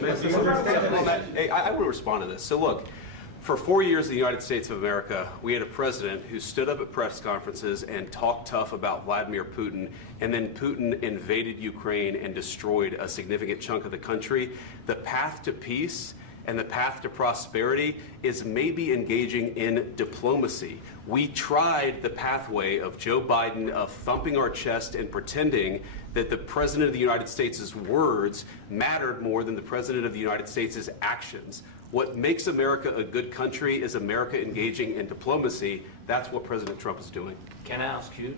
Hey, I want to respond to this. So look, for 4 years in the United States of America, we had a president who stood up at press conferences and talked tough about Vladimir Putin, and then Putin invaded Ukraine and destroyed a significant chunk of the country. The path to peace and the path to prosperity is maybe engaging in diplomacy. We tried the pathway of Joe Biden of thumping our chest and pretending that the President of the United States' words mattered more than the President of the United States' actions. What makes America a good country is America engaging in diplomacy. That's what President Trump is doing. Can I ask you?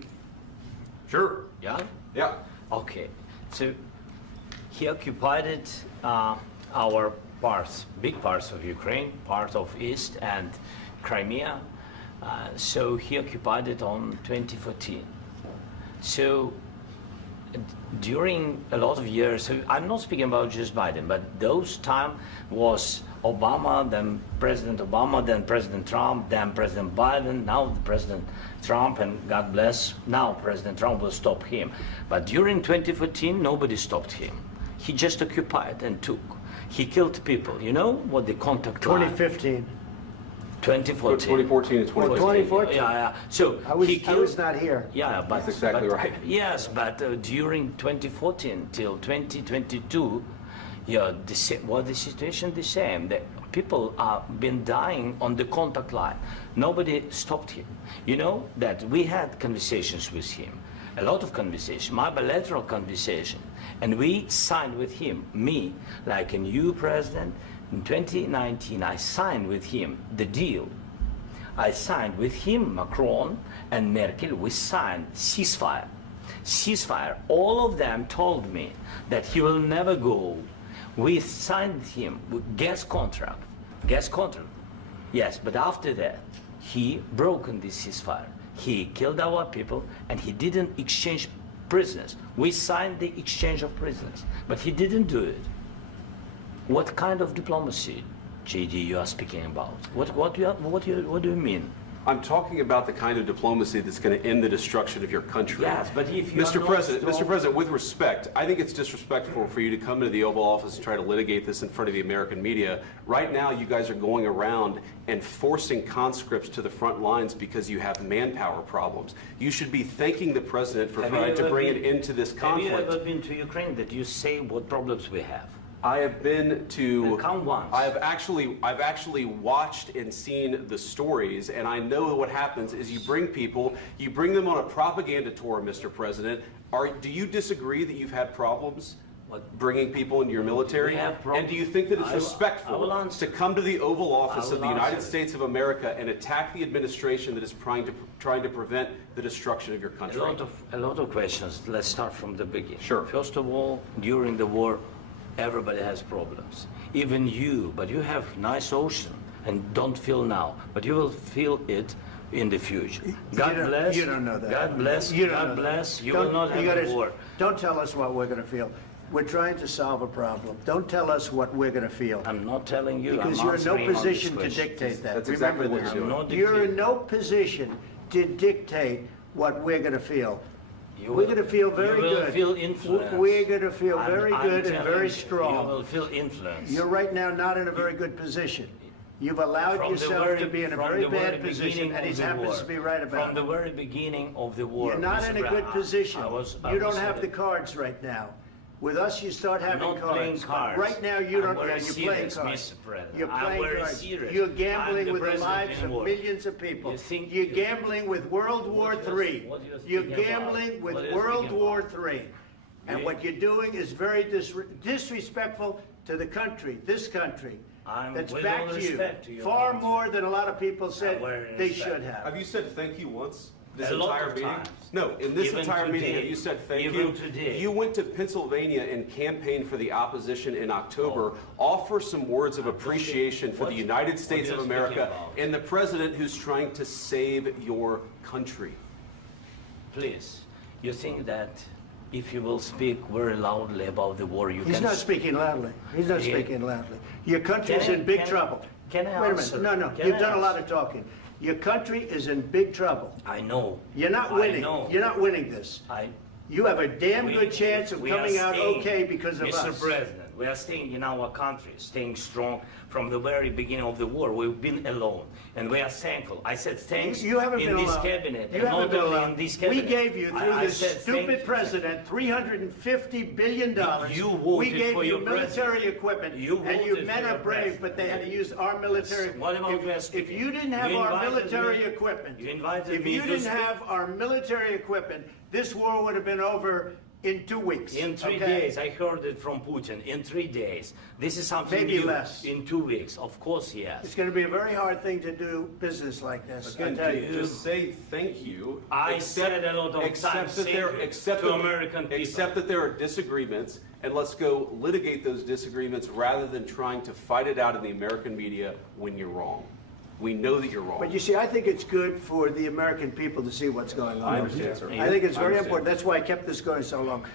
Sure. Yeah? Yeah. Okay. So he occupied our parts, big parts of Ukraine, part of East and Crimea. So he occupied it on 2014. So during a lot of years, so I'm not speaking about just Biden, but those time was Obama, then President Obama, then President Trump, then President Biden, now President Trump, and God bless, now President Trump will stop him. But during 2014, nobody stopped him. He just occupied and took. He killed people. You know what the contact line? 2015. 2014. 2014 and 2014. 2014. Yeah. So I was not here. Yeah, but that's exactly right. Yes, but during 2014 till 2022, yeah, the situation the same. The people are been dying on the contact line. Nobody stopped him. You know that we had conversations with him, a lot of conversation, my bilateral conversation, and we signed with him. Me, like a new president. In 2019, I signed with him the deal. I signed with him, Macron and Merkel, we signed ceasefire. Ceasefire. All of them told me that he will never go. We signed him with gas contract. Gas contract. Yes, but after that, he broken this ceasefire. He killed our people and he didn't exchange prisoners. We signed the exchange of prisoners, but he didn't do it. What kind of diplomacy, JD, you are speaking about? What do you mean? I'm talking about the kind of diplomacy that's going to end the destruction of your country. Yes, but if you Mr. President, with respect, I think it's disrespectful for you to come into the Oval Office and try to litigate this in front of the American media. Right now, you guys are going around and forcing conscripts to the front lines because you have manpower problems. You should be thanking the President for trying to bring it into this conflict. Have you ever been to Ukraine that you say what problems we have? I have been to. Count once. I've actually watched and seen the stories, and I know what happens is you bring people, you bring them on a propaganda tour, Mr. President. Do you disagree that you've had problems bringing people into your military? And do you think that it's respectful to come to the Oval Office of the United States of America and attack the administration that is trying to prevent the destruction of your country? A lot of questions. Let's start from the beginning. Sure. First of all, during the war, everybody has problems, even you, but you have nice ocean and don't feel now, but you will feel it in the future. God bless. You don't know that. God bless. God bless. You will not have a war. Don't tell us what we're going to feel. We're trying to solve a problem. Don't tell us what we're going to feel. I'm not telling you. Because you're in no position to dictate that. That's exactly what you're doing. You're in no position to dictate what we're going to feel. We're going to feel very good. You will feel influence. We're going to feel very good and very strong. You will feel influence. You're right now not in a very good position. You've allowed yourself to be in a very bad position, and he happens to be right about it. From the very beginning of the war. You're not in a good position. You don't have the cards right now. With us, you start having cards. Right now, you don't. You're playing cards. You're playing cards. You're gambling with the lives of millions of people. You're gambling with World War III. You're gambling with World War III. And what you're doing is very disrespectful to the country, this country, that's backed you far more than a lot of people said they should have. Have you said thank you once? This A lot entire of meeting? times. No, in this Even entire meeting, today. have you said thank Even you? today. You went to Pennsylvania and campaigned for the opposition in October. Offer some words of appreciation for the United States of America and the president who's trying to save your country. Please, you think that if you will speak very loudly about the war, you can... He's not speaking loudly. He's not speaking loudly. Your country is in big trouble. Can I Wait a answer? minute. No, you've done a lot of talking. Your country is in big trouble. I know. You're not winning. I know. You're not winning this. You have a damn good chance of coming out okay because of us. Mr. President, We are staying in our country, staying strong from the very beginning of the war. We've been alone, and we are thankful. I said thanks you haven't in been this alone. cabinet, You and haven't not been only alone. in this cabinet. We gave you, through I this said stupid president, $350 billion. You voted we gave for you your military president. equipment, You and you voted men for are your brave, president. but they had to use our military. What about If you didn't have You our invited military me- equipment, you invited if me you to didn't speak- have our military equipment, this war would have been over in 2 weeks. In 3 okay? days, I heard it from Putin. In 3 days, this is something Maybe new. less. In 2 weeks, of course, yes. It's going to be a very hard thing to do business like this. I Again, tell you. just say thank you. I said a lot of times Except that thank there, you except to that- American people. Except that there are disagreements, and let's go litigate those disagreements rather than trying to fight it out in the American media when you're wrong. We know that you're wrong. But you see, I think it's good for the American people to see what's going on. I understand, sir. I think it's I very understand. important. That's why I kept this going so long.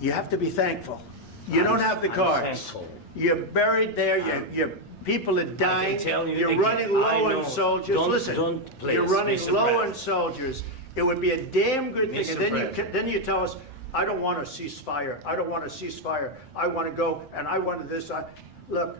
You have to be thankful. You don't have the I'm cards. thankful. You're buried there. Your people are dying. tell you You're again, running I low know. on soldiers. Don't- Listen, don't, please, you're running Mr. low on President. soldiers. It would be a damn good thing. Mr. And then President. then you tell us, I don't want a ceasefire. I don't want a ceasefire. I want to go and I want this. Look,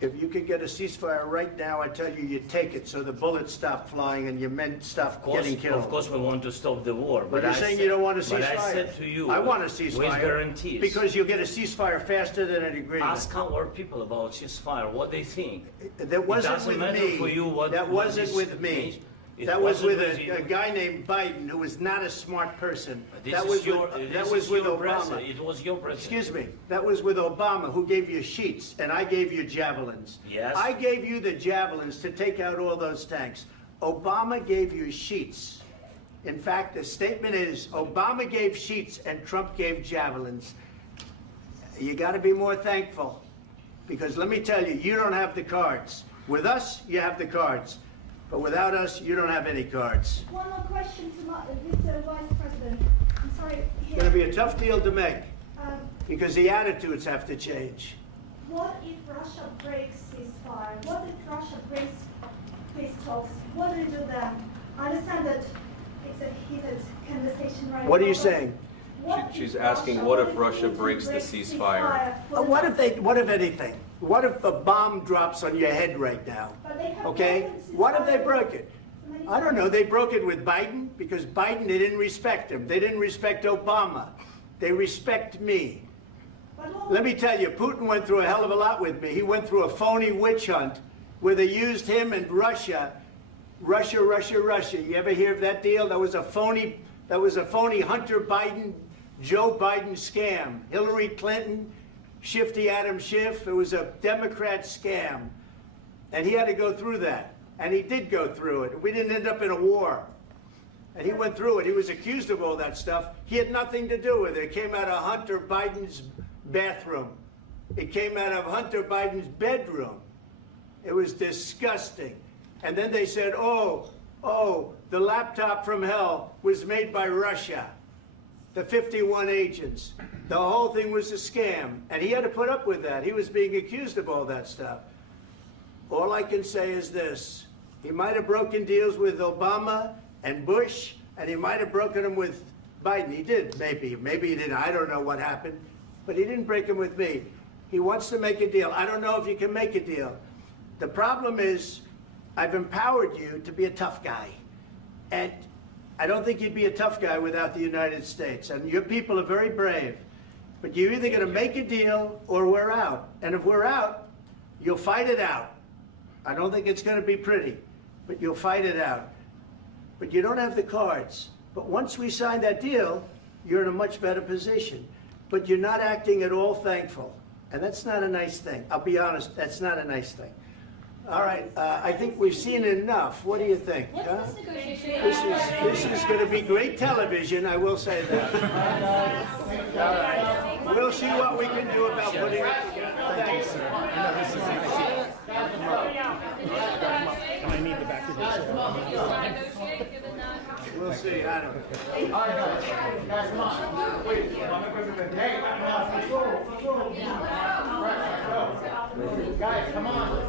if you could get a ceasefire right now, I tell you, you take it so the bullets stop flying and your men stop getting killed. Of course, we want to stop the war. But But you're I saying said- you don't want a ceasefire. But I said to you, I want a with ceasefire. guarantees. Because you'll get a ceasefire faster than an agreement. Ask our people about ceasefire, what they think. That wasn't doesn't with matter me. for you what- That what wasn't this with me. means. It That was wasn't with with you. a guy named Biden who was not a smart person. This That is was your, with, this that is was with your Obama. president. It was your president. Excuse me. That was with Obama, who gave you sheets, and I gave you javelins. Yes. I gave you the javelins to take out all those tanks. Obama gave you sheets. In fact, the statement is Obama gave sheets and Trump gave javelins. You got to be more thankful, because let me tell you, you don't have the cards. With us, you have the cards. But without us, you don't have any cards. One more question to Mr. Vice President. I'm sorry. It's going to be a tough deal to make, Um, because the attitudes have to change. what if Russia breaks ceasefire? What if Russia breaks peace talks? What do you do then? I understand that it's a heated conversation right now. What are you but saying? what She's if asking, Russia- what if Russia Putin breaks the ceasefire? What if anything? What if a bomb drops on your head right now? But they have Okay? broken What if they ceasefire broke it? so many I don't know. times. They broke it with Biden because Biden, they didn't respect him. They didn't respect Obama. They respect me. But what- Let me tell you, Putin went through a hell of a lot with me. He went through a phony witch hunt where they used him and Russia. Russia. You ever hear of that deal? That was a phony Hunter Biden, Joe Biden scam. Hillary Clinton, Shifty Adam Schiff. It was a Democrat scam. And he had to go through that. And he did go through it. We didn't end up in a war. And he went through it. He was accused of all that stuff. He had nothing to do with it. It came out of Hunter Biden's bathroom. It came out of Hunter Biden's bedroom. It was disgusting. And then they said, oh, the laptop from hell was made by Russia. The 51 agents. The whole thing was a scam. And he had to put up with that. He was being accused of all that stuff. All I can say is this. He might have broken deals with Obama and Bush, and he might have broken them with Biden. He did, maybe. Maybe he didn't. I don't know what happened. But he didn't break them with me. He wants to make a deal. I don't know if you can make a deal. The problem is, I've empowered you to be a tough guy. And I don't think you'd be a tough guy without the United States. And your people are very brave. But you're either going to make a deal or we're out. And if we're out, you'll fight it out. I don't think it's going to be pretty, but you'll fight it out. But you don't have the cards. But once we sign that deal, you're in a much better position. But you're not acting at all thankful. And that's not a nice thing. I'll be honest, that's not a nice thing. All right, I think we've seen enough. What do you think? Huh? This is going to be great television, I will say that. All right. We'll see what we can do about putting it together. Thank you, sir. I need the back of We'll see. I don't know. Guys, come on. Wait, hey, guys, come on.